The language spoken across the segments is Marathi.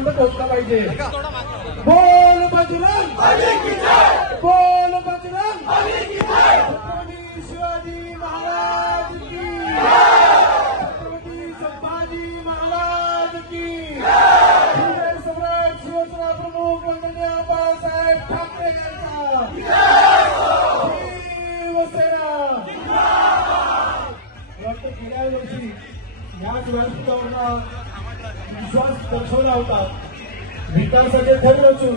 लोकांपर्यंत पोहोचला पाहिजे। बोल बजरंग बली की जय, बोल बजरंग बली की जय, छत्रपती शिवाजी महाराज की जय, छत्रपती संभाजी महाराज की जय, सम्राट शिवसेना प्रमुख माननीय बाळासाहेब ठाकरे यांचा शिवसेना। गेल्या वर्षी याच व्यासपीठावर विश्वास दर्शवला होता। विकासाचे थर रचून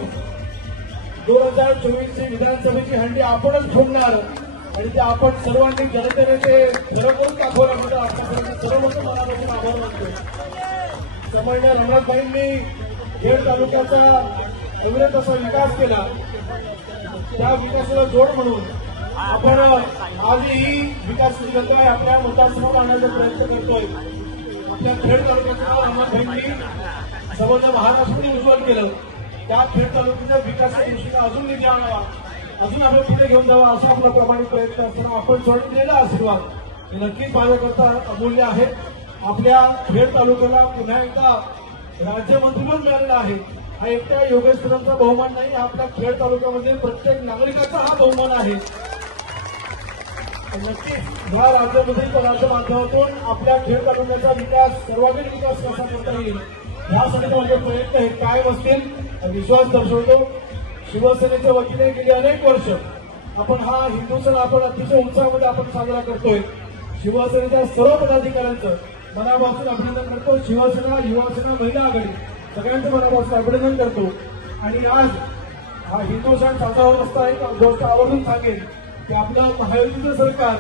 2024 ची विधानसभेची हंडी आपणच फोडणार आणि ते आपण सर्वांनी जनतेने ते खरं करून दाखवलं होतं। आतापर्यंत सर्व लोक मनापासून आभार मानतो। समन्वय रमणाथभाईंनी खेड तालुक्याचा अविरत असा विकास केला। त्या विकासाला जोड म्हणून आपण आजही विकास करतोय, आपल्या मतदारसंघात आणण्याचा प्रयत्न करतोय। आपल्या खेड तालुक्याचं नाव रमणाथभाईंनी समग्र महाराष्ट्राने उज्ज्वल केलं। त्या खेड तालुक्याच्या विकासाच्या दृष्टीने अजून निधी आणावा, अजून आपण पुढे घेऊन जावा असा आपला प्रामाणिक प्रयत्न असताना आपण सोडून दिलेला आशीर्वाद नक्कीच माझ्याकरता अमूल्य आहे। आपल्या खेड तालुक्याला पुन्हा एकदा राज्यमंत्रीपद मिळालेला आहे। हा एकट्या योगेश कदमचा बहुमान नाही, आपल्या खेड तालुक्यामध्ये प्रत्येक नागरिकाचा हा बहुमान आहे। नक्कीच या राज्यमंत्री पदाच्या माध्यमातून आपल्या खेड तालुक्याचा विकास, सर्वांगीण विकास कसा करता येईल यासाठी माझे प्रयत्न हे कायम असतील विश्वास दर्शवतो। शिवसेनेच्या वतीने गेली अनेक वर्ष आपण हा हिंदू सण आपण अतिशय उत्साहामध्ये आपण साजरा करतोय। शिवसेनेच्या सर्व पदाधिकाऱ्यांचं मनापासून अभिनंदन करतो। शिवसेना, युवासेना, महिला आघाडी सगळ्यांचं मनापासून अभिनंदन करतो। आणि आज हा हिंदू सण साजरा होत असता एक गोष्ट आवर्जून सांगेन की आपलं महायुतीचं सरकार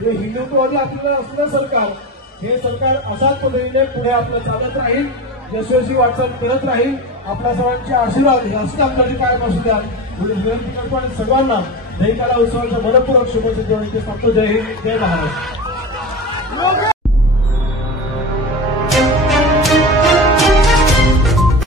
हे हिंदुत्ववादी आपल्याला असलेलं सरकार, हे सरकार अशाच पद्धतीने पुढे आपलं चालत राहील, यशस्वी वाटचाल करत राहील। आपल्या सर्वांचे आशीर्वाद हे असं आपल्याला कायम असू द्या विनंती करतो आणि सर्वांना दहीकाला उत्सवाच्या मनपूर्वक शुभेच्छा देऊन सांगतो। जय हिंद, जय महाराष्ट्र।